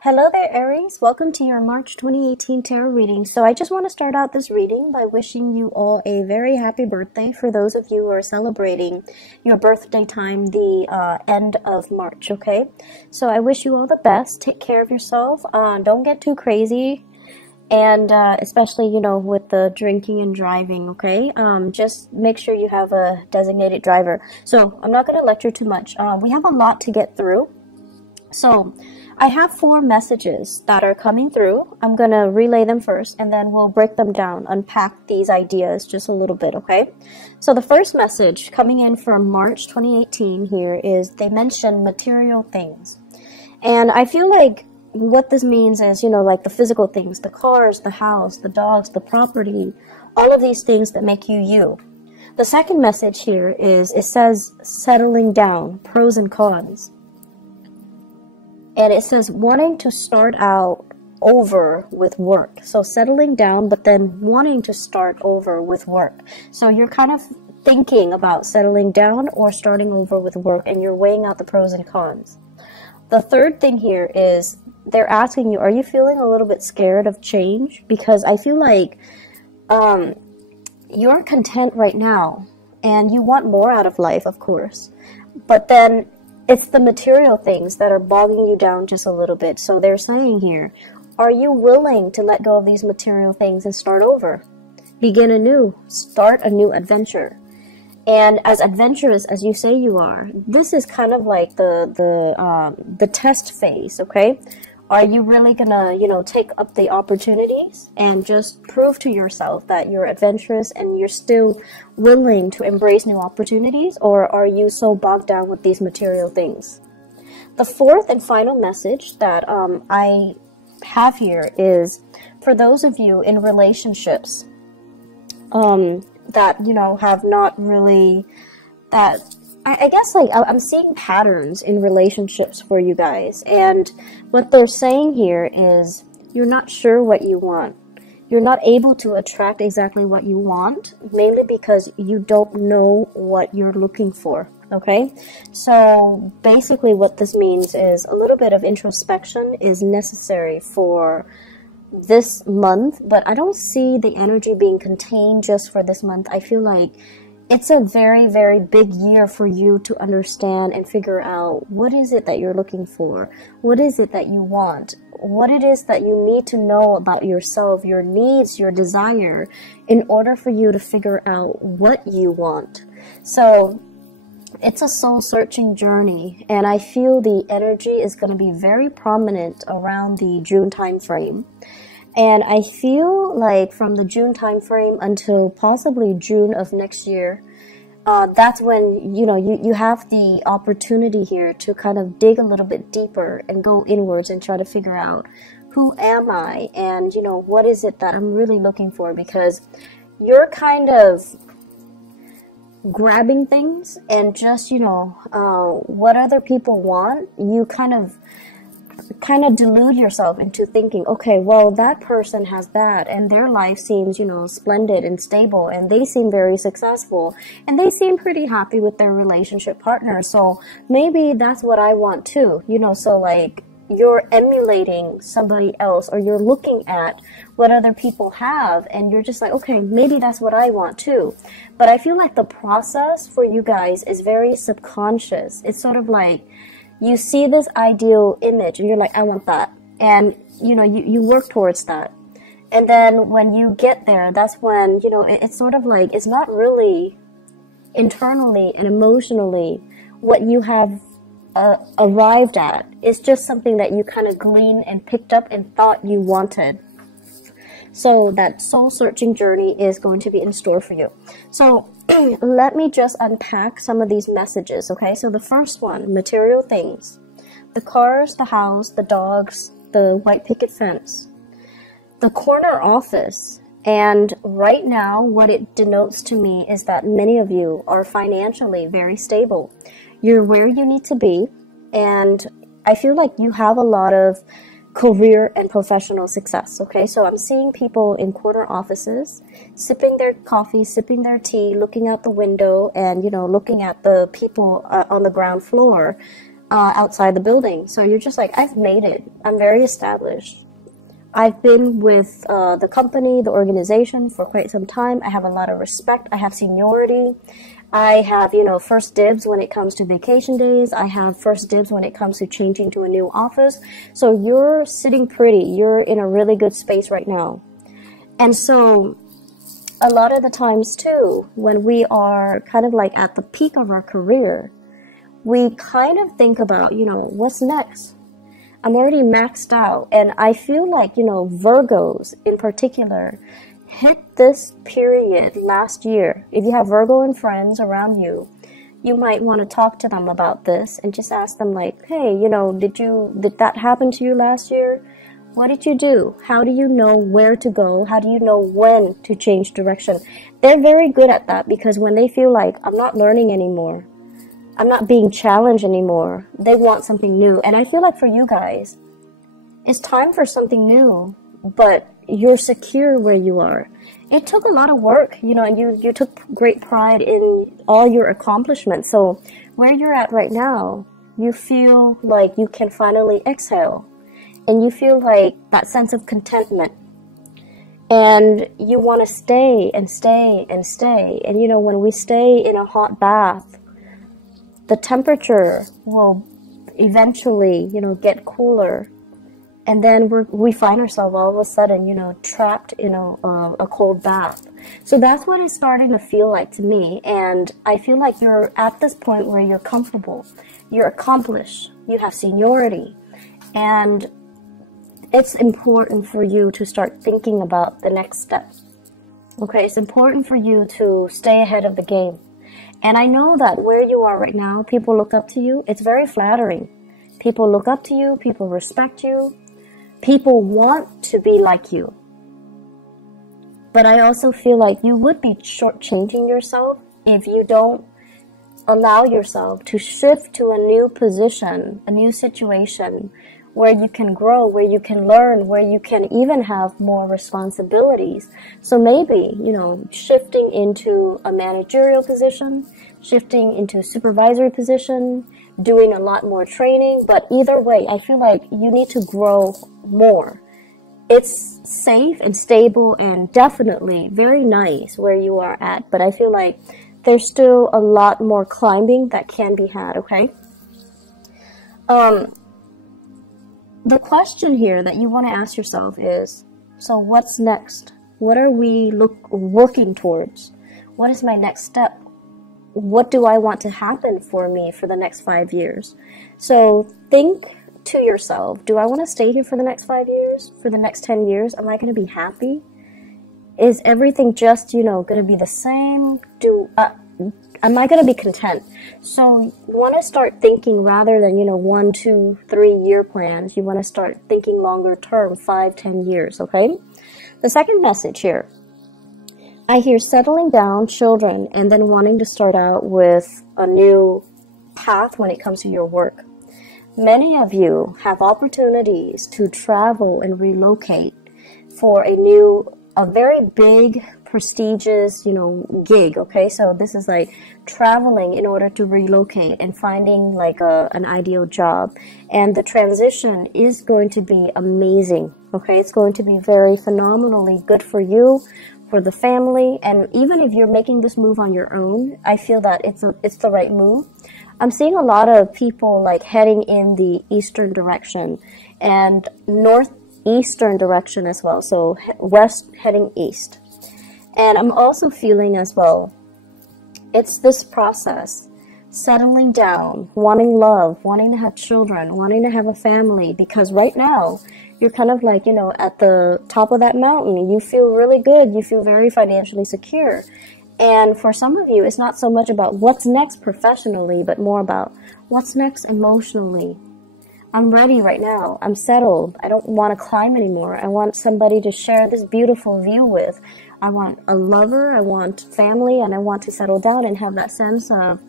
Hello there, Aries. Welcome to your March 2018 tarot reading. So I just want to start out this reading by wishing you all a very happy birthday for those of you who are celebrating your birthday time the end of March, okay? So I wish you all the best. Take care of yourself. Don't get too crazy. And especially, with the drinking and driving, okay? Just make sure you have a designated driver. So I'm not going to lecture too much. We have a lot to get through. So I have 4 messages that are coming through. I'm going to relay them first, and then we'll break them down, unpack these ideas just a little bit, okay? So the first message coming in for March 2018 here is they mention material things. And I feel like what this means is, like the physical things, the cars, the house, the dogs, the property, all of these things that make you you. The second message here is, it says settling down, pros and cons. And it says wanting to start out over with work. So settling down, but then wanting to start over with work. So you're kind of thinking about settling down or starting over with work, and you're weighing out the pros and cons. The third thing here is they're asking you, are you feeling a little bit scared of change? Because I feel like you're content right now and you want more out of life, of course. But then it's the material things that are bogging you down just a little bit. So they're saying here, are you willing to let go of these material things and start over? Begin anew, start a new adventure. And as adventurous as you say you are, this is kind of like the test phase, okay? Are you really gonna, take up the opportunities and just prove to yourself that you're adventurous and you're still willing to embrace new opportunities? Or are you so bogged down with these material things? The fourth and final message that I have here is for those of you in relationships that, have not really, that I guess like I'm seeing patterns in relationships for you guys, and what they're saying here is you're not sure what you want. You're not able to attract exactly what you want, mainly because you don't know what you're looking for, okay? So basically what this means is a little bit of introspection is necessary for this month, but I don't see the energy being contained just for this month. I feel like it's a very, very big year for you to understand and figure out what is it that you're looking for, what is it that you want, what it is that you need to know about yourself, your needs, your desire, in order for you to figure out what you want. So it's a soul-searching journey, and I feel the energy is going to be very prominent around the June time frame. And I feel like from the June time frame until possibly June of next year, that's when, you have the opportunity here to kind of dig a little bit deeper and go inwards and try to figure out who am I and, what is it that I'm really looking for, because you're kind of grabbing things and just, what other people want, you kind of delude yourself into thinking, okay, well, that person has that and their life seems, splendid and stable, and they seem very successful and they seem pretty happy with their relationship partner, so maybe that's what I want too, so like you're emulating somebody else, or you're looking at what other people have and you're just like, okay, maybe that's what I want too. But I feel like the process for you guys is very subconscious. It's sort of like you see this ideal image and you're like, I want that. And, you work towards that. And then when you get there, that's when, it's sort of like, it's not really internally and emotionally what you have arrived at. It's just something that you kind of gleaned and picked up and thought you wanted. So that soul-searching journey is going to be in store for you. So let me just unpack some of these messages, okay? So the first one, material things. The cars, the house, the dogs, the white picket fence. The corner office. And right now, what it denotes to me is that many of you are financially very stable. You're where you need to be. And I feel like you have a lot of career and professional success, okay? So I'm seeing people in corner offices, sipping their coffee, sipping their tea, looking out the window and, looking at the people on the ground floor, outside the building. So you're just like, I've made it. I'm very established. I've been with the company, the organization for quite some time. I have a lot of respect. I have seniority. I have, you know, first dibs when it comes to vacation days. I have first dibs when it comes to changing to a new office. So you're sitting pretty. You're in a really good space right now. And so a lot of the times too, when we are kind of like at the peak of our career, we kind of think about, you know, what's next? I'm already maxed out. And I feel like, you know, Virgos in particular hit this period last year. If you have Virgo and friends around you, you might want to talk to them about this and just ask them like, hey, you know, did that happen to you last year? What did you do? How do you know where to go? How do you know when to change direction? They're very good at that, because when they feel like, I'm not learning anymore, I'm not being challenged anymore, they want something new. And I feel like for you guys, it's time for something new, but you're secure where you are. It took a lot of work, you know, and you took great pride in all your accomplishments. So where you're at right now, you feel like you can finally exhale, and you feel like that sense of contentment, and you want to stay and stay and stay. And you know, when we stay in a hot bath, the temperature will eventually, you know, get cooler. And then we find ourselves all of a sudden, you know, trapped in a cold bath. So that's what it's starting to feel like to me. And I feel like you're at this point where you're comfortable, you're accomplished, you have seniority. And it's important for you to start thinking about the next step. Okay, it's important for you to stay ahead of the game. And I know that where you are right now, people look up to you. It's very flattering. People look up to you, people respect you. People want to be like you. But I also feel like you would be shortchanging yourself if you don't allow yourself to shift to a new position, a new situation where you can grow, where you can learn, where you can even have more responsibilities. So maybe, you know, shifting into a managerial position, shifting into a supervisory position, doing a lot more training. But either way, I feel like you need to grow more. It's safe and stable and definitely very nice where you are at, but I feel like there's still a lot more climbing that can be had, okay? The question here that you want to ask yourself is, so what's next? What are we working towards? What is my next step? What do I want to happen for me for the next 5 years? So think to yourself, do I want to stay here for the next 5 years? For the next 10 years? Am I going to be happy? Is everything just, you know, going to be the same? Am I going to be content? So you want to start thinking rather than, you know, 1, 2, 3 year plans. You want to start thinking longer term, 5, 10 years, okay? The second message here, I hear settling down, children, and then wanting to start out with a new path when it comes to your work. Many of you have opportunities to travel and relocate for a very big, prestigious, you know, gig, okay? So this is like traveling in order to relocate and finding like an ideal job. And the transition is going to be amazing, okay? It's going to be very phenomenally good for you, for the family. And even if you're making this move on your own, I feel that it's the right move. I'm seeing a lot of people like heading in the eastern direction and northeastern direction as well. So west heading east. And I'm also feeling as well, it's this process, settling down, wanting love, wanting to have children, wanting to have a family, because right now you're kind of like, you know, at the top of that mountain. You feel really good. You feel very financially secure. And for some of you, it's not so much about what's next professionally, but more about what's next emotionally. I'm ready right now. I'm settled. I don't want to climb anymore. I want somebody to share this beautiful view with. I want a lover. I want family, and I want to settle down and have that sense of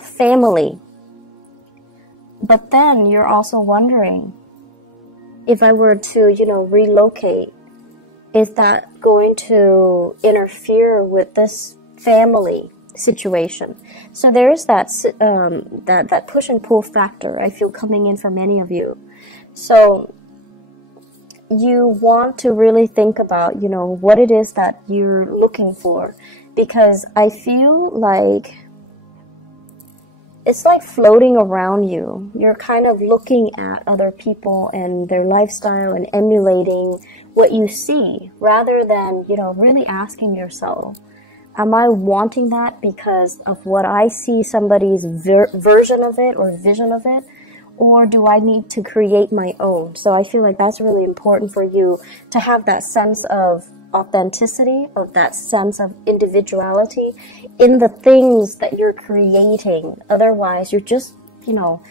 family. But then you're also wondering, if I were to, you know, relocate, is that going to interfere with this family? situation. So there is that that push and pull factor I feel coming in for many of you. So you want to really think about, you know, what it is that you're looking for, because I feel like it's like floating around you. You're kind of looking at other people and their lifestyle and emulating what you see, rather than, you know, really asking yourself, am I wanting that because of what I see somebody's version of it or vision of it? Or do I need to create my own? So I feel like that's really important for you to have that sense of authenticity, of that sense of individuality in the things that you're creating. Otherwise, you're just, you know,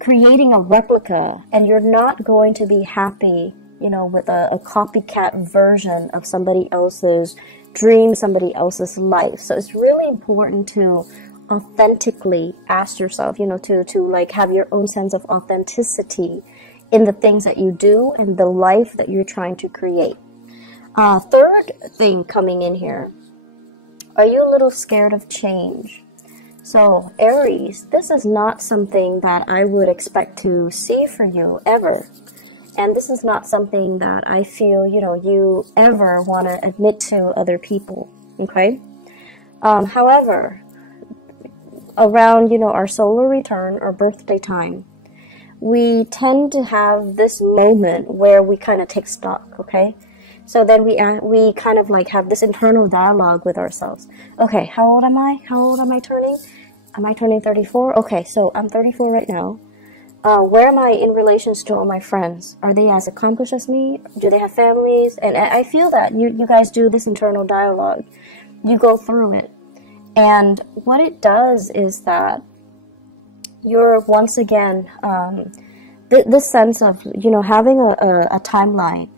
creating a replica, and you're not going to be happy, you know, with a copycat version of somebody else's dream, somebody else's life. So it's really important to authentically ask yourself, you know, to like have your own sense of authenticity in the things that you do and the life that you're trying to create. Third thing coming in here, are you a little scared of change? So Aries, this is not something that I would expect to see for you ever. And this is not something that I feel, you know, you ever want to admit to other people, okay? However, around, you know, our solar return or birthday time, we tend to have this moment where we kind of take stock, okay? So then we kind of like have this internal dialogue with ourselves. Okay, how old am I? How old am I turning? Am I turning 34? Okay, so I'm 34 right now. Where am I in relation to all my friends? Are they as accomplished as me? Do they have families? And I feel that you guys do this internal dialogue. You go through it. And what it does is that you're once again, this sense of, you know, having a timeline.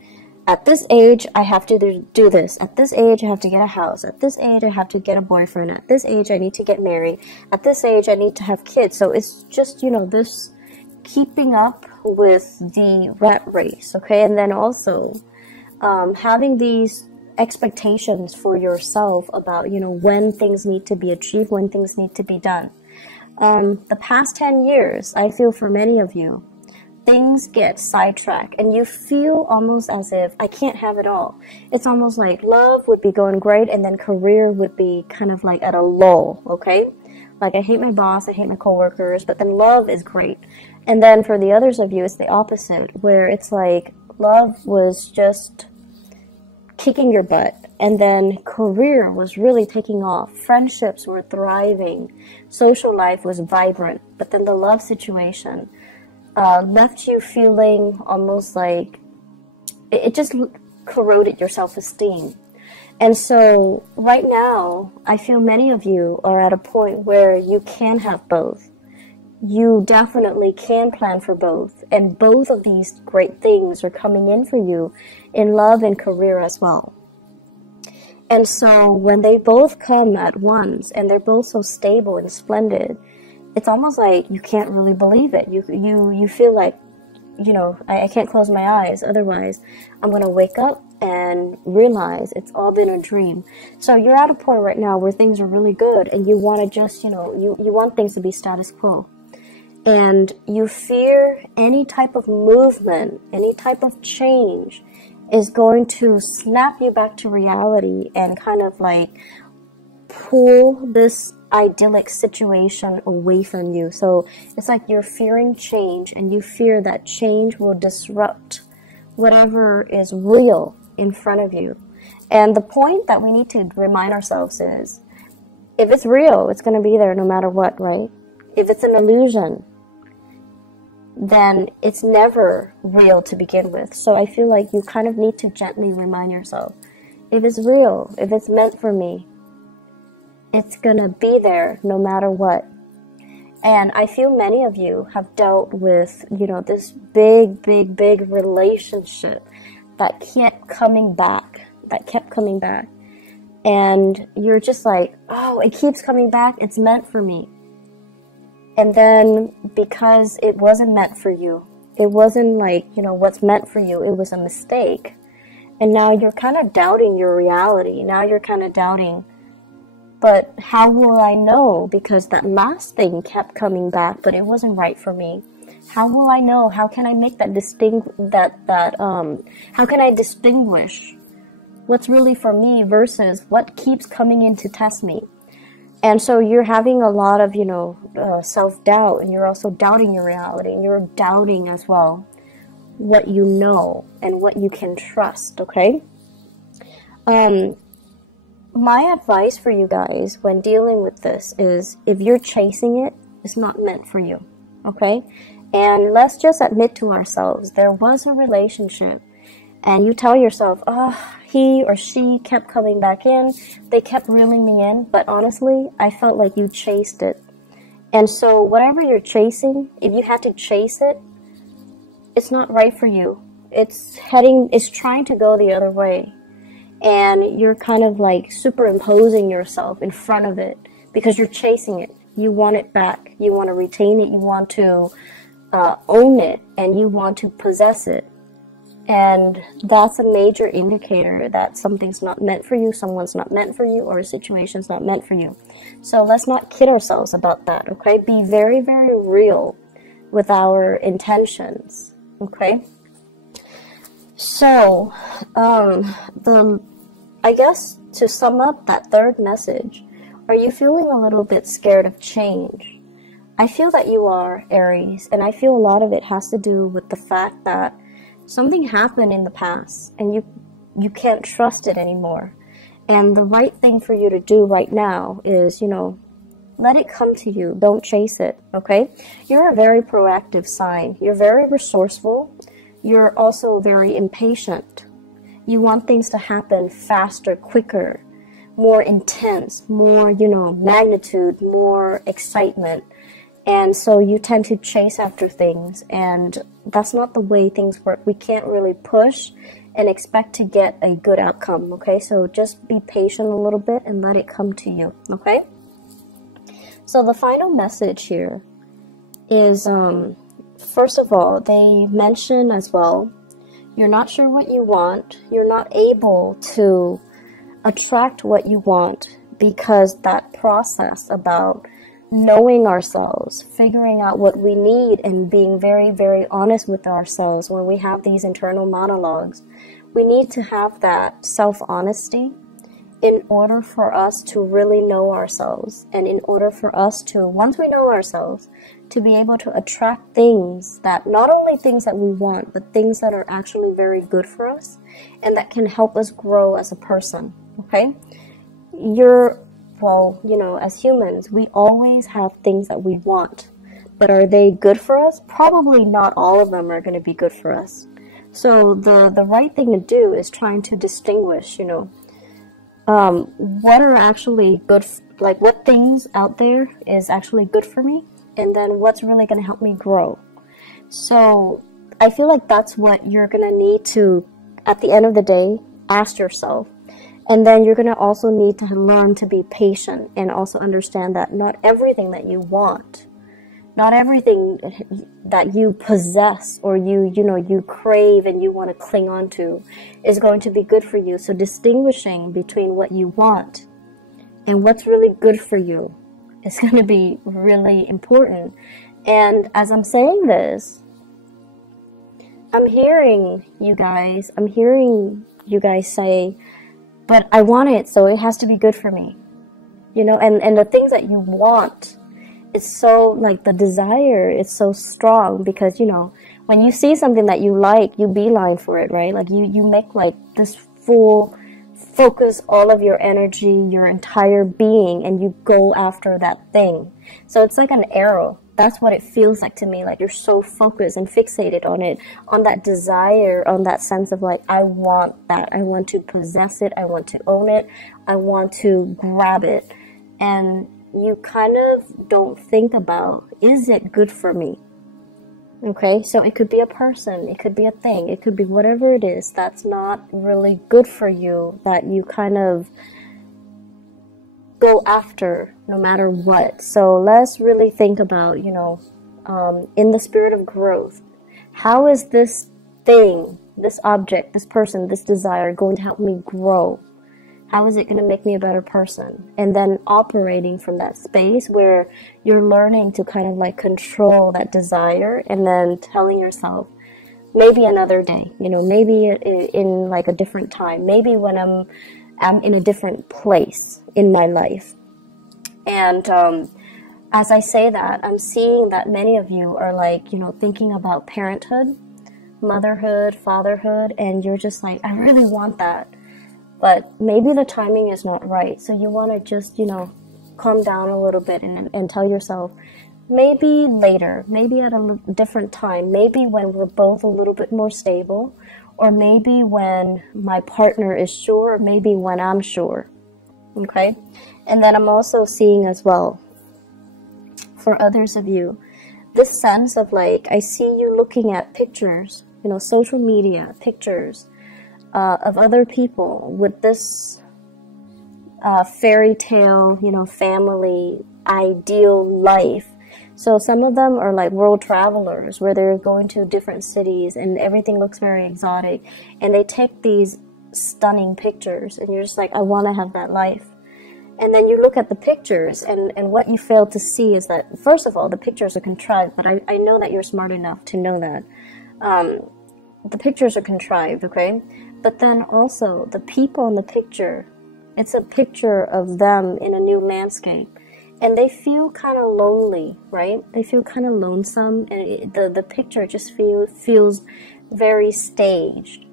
At this age, I have to do this. At this age, I have to get a house. At this age, I have to get a boyfriend. At this age, I need to get married. At this age, I need to have kids. So it's just, you know, this keeping up with the rat race, okay? And then also having these expectations for yourself about, you know, when things need to be achieved, when things need to be done. The past 10 years, I feel for many of you, things get sidetracked and you feel almost as if I can't have it all. It's almost like love would be going great and then career would be kind of like at a lull, okay? Like I hate my boss, I hate my coworkers, but then love is great. And then for the others of you, it's the opposite, where it's like love was just kicking your butt, and then career was really taking off. Friendships were thriving. Social life was vibrant, but then the love situation left you feeling almost like it just corroded your self-esteem. And so right now, I feel many of you are at a point where you can have both. You definitely can plan for both. And both of these great things are coming in for you in love and career as well. And so when they both come at once and they're both so stable and splendid, it's almost like you can't really believe it. You feel like, you know, I can't close my eyes. Otherwise, I'm going to wake up and realize it's all been a dream. So you're at a point right now where things are really good and you want to just, you know, you want things to be status quo. And you fear any type of movement, any type of change is going to snap you back to reality and kind of like pull this idyllic situation away from you. So it's like you're fearing change and you fear that change will disrupt whatever is real in front of you. And the point that we need to remind ourselves is, if it's real, it's going to be there no matter what, right? If it's an illusion, then it's never real to begin with. So I feel like you kind of need to gently remind yourself, if it's real, if it's meant for me, it's gonna be there no matter what. And I feel many of you have dealt with, you know, this big relationship that kept coming back. And you're just like, oh, it keeps coming back, it's meant for me. And then because it wasn't meant for you, it wasn't like, you know, what's meant for you, it was a mistake. And now you're kind of doubting your reality. Now you're kind of doubting but how will I know? Because that last thing kept coming back, but it wasn't right for me. How will I know? How can I make that how can I distinguish what's really for me versus what keeps coming in to test me? And so you're having a lot of, self-doubt, and you're also doubting your reality, and you're doubting as well what you know and what you can trust, okay? My advice for you guys when dealing with this is, if you're chasing it, it's not meant for you, okay? And let's just admit to ourselves, there was a relationship, and you tell yourself, oh, he or she kept coming back in, they kept reeling me in, but honestly, I felt like you chased it. And so whatever you're chasing, if you had to chase it, it's not right for you. It's trying to go the other way. And you're kind of like superimposing yourself in front of it because you're chasing it. You want it back. You want to retain it. You want to own it, and you want to possess it. And that's a major indicator that something's not meant for you, someone's not meant for you, or a situation's not meant for you. So let's not kid ourselves about that, okay? Be very, very real with our intentions, okay? So, I guess to sum up that third message, are you feeling a little bit scared of change? I feel that you are, Aries, and I feel a lot of it has to do with the fact that something happened in the past and you can't trust it anymore. And the right thing for you to do right now is, let it come to you. Don't chase it, okay? You're a very proactive sign. You're very resourceful. You're also very impatient. You want things to happen faster, quicker, more intense, more, magnitude, more excitement. And so you tend to chase after things, and that's not the way things work. We can't really push and expect to get a good outcome, okay? So just be patient a little bit and let it come to you, okay? So the final message here is, first of all, they mention as well, you're not sure what you want. You're not able to attract what you want because that process about knowing ourselves, figuring out what we need, and being very, very honest with ourselves when we have these internal monologues. We need to have that self-honesty in order for us to really know ourselves, and in order for us to, once we know ourselves, to be able to attract things that, not only things that we want, but things that are actually very good for us and that can help us grow as a person, okay? Well, as humans, we always have things that we want, but are they good for us? Probably not all of them are going to be good for us. So the right thing to do is trying to distinguish, what are actually good, like what things out there is actually good for me, and then what's really going to help me grow. So I feel like that's what you're going to need to, at the end of the day, ask yourself. And then you're going to also need to learn to be patient and also understand that not everything that you want, not everything that you possess or you crave and you want to cling on to is going to be good for you. So distinguishing between what you want and what's really good for you is going to be really important. And as I'm saying this, I'm hearing you guys say, but I want it, so it has to be good for me. And the things that you want, it's so, like, the desire is so strong because, when you see something that you like, you beeline for it, right? Like, you make, like, this full focus all of your energy, your entire being, and you go after that thing. So it's like an arrow. That's what it feels like to me. Like, you're so focused and fixated on it, on that desire, on that sense of like, I want that. I want to possess it. I want to own it. I want to grab it. And you kind of don't think about, is it good for me? Okay, so it could be a person, it could be a thing, it could be whatever it is that's not really good for you, that you kind of go after no matter what. So let's really think about, in the spirit of growth, how is this thing, this object, this person, this desire going to help me grow? How is it going to make me a better person? And then operating from that space where you're learning to kind of like control that desire, and then telling yourself, maybe another day, you know, maybe in like a different time, maybe when I'm in a different place in my life. And as I say that, I'm seeing that many of you are like, you know, thinking about parenthood, motherhood, fatherhood, and you're just like, I really want that, but maybe the timing is not right. So you want to just, you know, calm down a little bit and tell yourself, maybe later, maybe at a different time, maybe when we're both a little bit more stable, or maybe when my partner is sure, or maybe when I'm sure. Okay? And then I'm also seeing as well, for others of you, this sense of like, I see you looking at pictures, you know, social media pictures of other people with this fairy tale, you know, family, ideal life. So some of them are like world travelers where they're going to different cities and everything looks very exotic. And they take these stunning pictures and you're just like, I want to have that life. And then you look at the pictures and what you fail to see is that, first of all, the pictures are contrived. But I know that you're smart enough to know that. The pictures are contrived, okay? But then also the people in the picture, it's a picture of them in a new landscape. And they feel kind of lonely, right? They feel kind of lonesome, and the picture just feels very staged.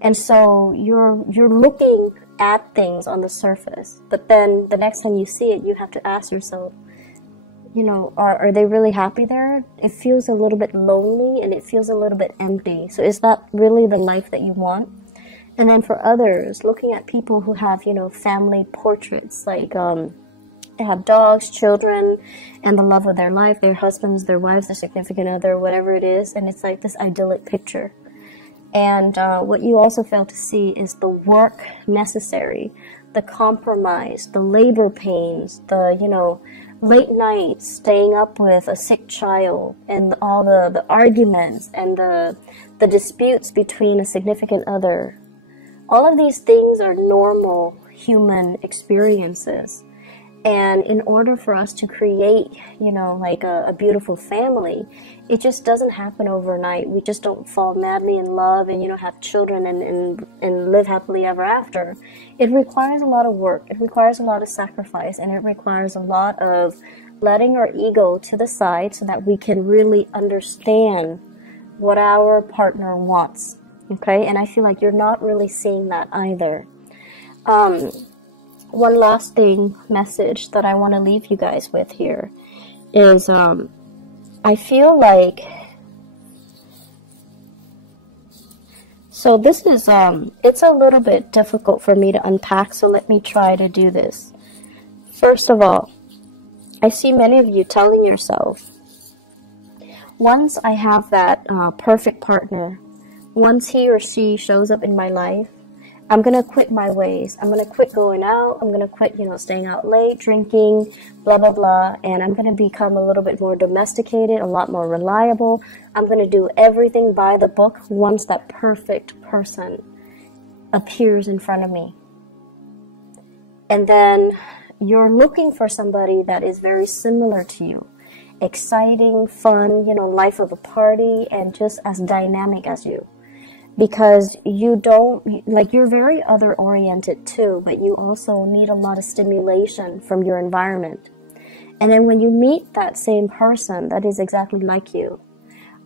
And so you're looking at things on the surface, but then the next time you see it, you have to ask yourself, you know, are they really happy there? It feels a little bit lonely, and it feels a little bit empty. So is that really the life that you want? And then for others, looking at people who have, you know, family portraits, like they have dogs, children, and the love of their life, their husbands, their wives, their significant other, whatever it is. And it's like this idyllic picture. And what you also fail to see is the work necessary, the compromise, the labor pains, the, you know, late nights staying up with a sick child, and all the arguments and the disputes between a significant other. All of these things are normal human experiences. And in order for us to create, you know, like a beautiful family, it just doesn't happen overnight. We just don't fall madly in love and, you know, have children and live happily ever after. It requires a lot of work. It requires a lot of sacrifice, and it requires a lot of letting our ego to the side so that we can really understand what our partner wants. Okay? And I feel like you're not really seeing that either. One last message that I want to leave you guys with here is I feel like, so this is it's a little bit difficult for me to unpack, so let me try to do this. First of all, I see many of you telling yourself, once I have that perfect partner, once he or she shows up in my life, I'm going to quit my ways. I'm going to quit going out. I'm going to quit, you know, staying out late, drinking, blah, blah, blah. And I'm going to become a little bit more domesticated, a lot more reliable. I'm going to do everything by the book once that perfect person appears in front of me. And then you're looking for somebody that is very similar to you. Exciting, fun, you know, life of a party, and just as dynamic as you. Because you don't, like, you're very other oriented too, but you also need a lot of stimulation from your environment. And then when you meet that same person that is exactly like you,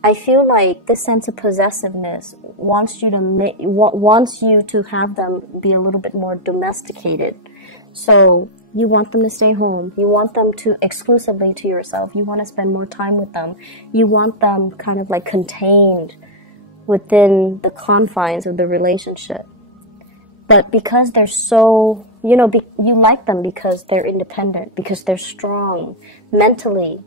I feel like this sense of possessiveness wants you to have them be a little bit more domesticated. So you want them to stay home. You want them to exclusively to yourself. You want to spend more time with them. You want them kind of like contained within the confines of the relationship. But because they're so, you know, you like them because they're independent, because they're strong mentally,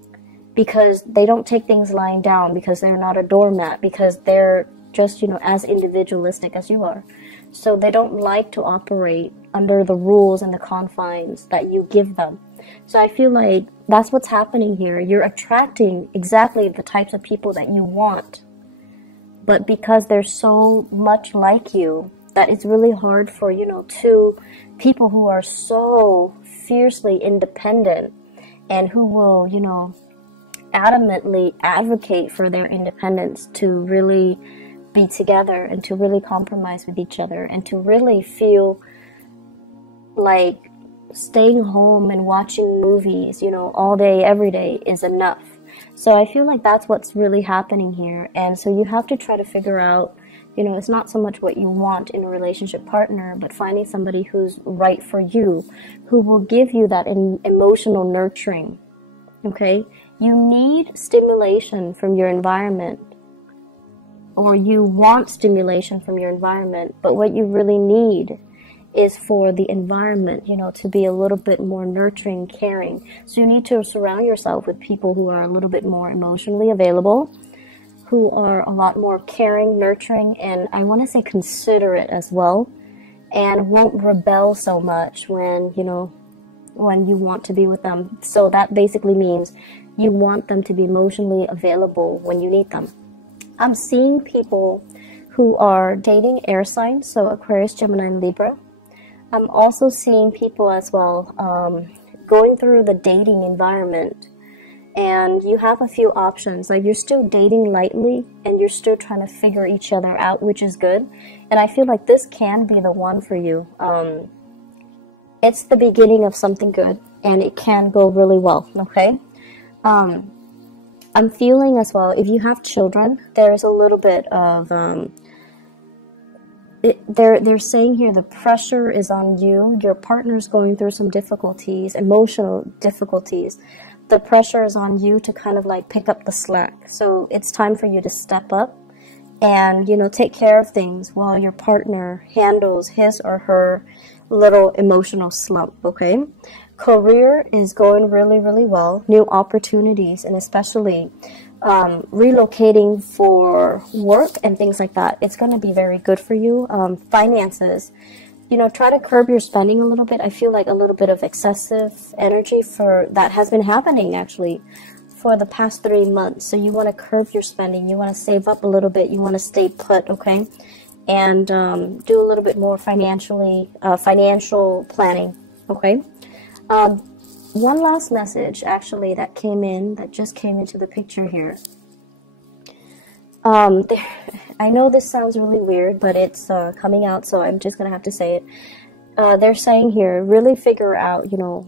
because they don't take things lying down, because they're not a doormat, because they're just, you know, as individualistic as you are. So they don't like to operate under the rules and the confines that you give them. So I feel like that's what's happening here. You're attracting exactly the types of people that you want. But because they're so much like you, that it's really hard for, you know, two people who are so fiercely independent and who will, you know, adamantly advocate for their independence to really be together and to really compromise with each other and to really feel like staying home and watching movies, you know, all day, every day is enough. So I feel like that's what's really happening here. And so you have to try to figure out, you know, it's not so much what you want in a relationship partner, but finding somebody who's right for you, who will give you that emotional nurturing. Okay? You need stimulation from your environment, or you want stimulation from your environment, but what you really need is for the environment, you know, to be a little bit more nurturing, caring. So you need to surround yourself with people who are a little bit more emotionally available, who are a lot more caring, nurturing, and I want to say considerate as well, and won't rebel so much when, you know, when you want to be with them. So that basically means you want them to be emotionally available when you need them. I'm seeing people who are dating air signs, so Aquarius, Gemini, and Libra. I'm also seeing people as well going through the dating environment, and you have a few options. Like, you're still dating lightly and you're still trying to figure each other out, which is good. And I feel like this can be the one for you. It's the beginning of something good, and it can go really well, okay? I'm feeling as well, if you have children, there's a little bit of, they're saying here the pressure is on you. Your partner's going through some difficulties, emotional difficulties. The pressure is on you to kind of like pick up the slack. So it's time for you to step up and, you know, take care of things while your partner handles his or her little emotional slump, okay? Career is going really, really well. New opportunities, and especially relocating for work and things like that. It's going to be very good for you. Finances, you know, try to curb your spending a little bit. I feel like a little bit of excessive energy for that has been happening actually for the past 3 months. So you want to curb your spending. You want to save up a little bit. You want to stay put, okay? And do a little bit more financial planning, okay? One last message actually that just came into the picture here. I know this sounds really weird, but it's coming out, so I'm just gonna have to say it. They're saying here, really figure out, you know,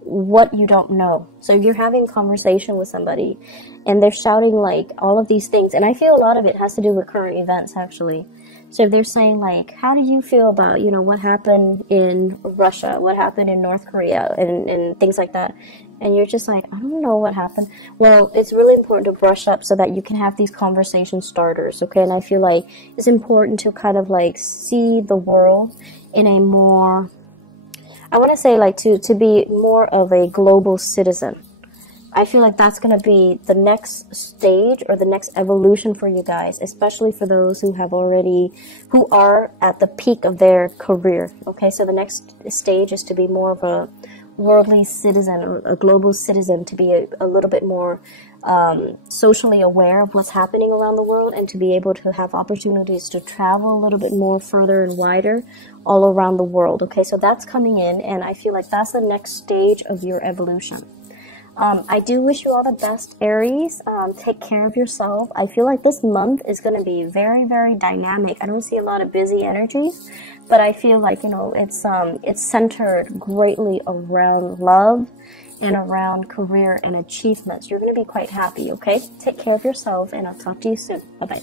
what you don't know. So you're having a conversation with somebody and they're shouting like all of these things, and I feel a lot of it has to do with current events actually. So if they're saying like, how do you feel about, you know, what happened in Russia, what happened in North Korea, and things like that, and you're just like, I don't know what happened. Well, it's really important to brush up so that you can have these conversation starters, okay? And I feel like it's important to kind of like see the world in a more, I want to say like to be more of a global citizen. I feel like that's going to be the next stage or the next evolution for you guys, especially for those who are at the peak of their career. Okay, so the next stage is to be more of a worldly citizen or a global citizen, to be a little bit more socially aware of what's happening around the world, and to be able to have opportunities to travel a little bit more further and wider all around the world. Okay, so that's coming in, and I feel like that's the next stage of your evolution. I do wish you all the best, Aries. Take care of yourself. I feel like this month is going to be very, very dynamic. I don't see a lot of busy energies, but I feel like, you know, it's centered greatly around love and around career and achievements. You're going to be quite happy, okay? Take care of yourself, and I'll talk to you soon. Bye-bye.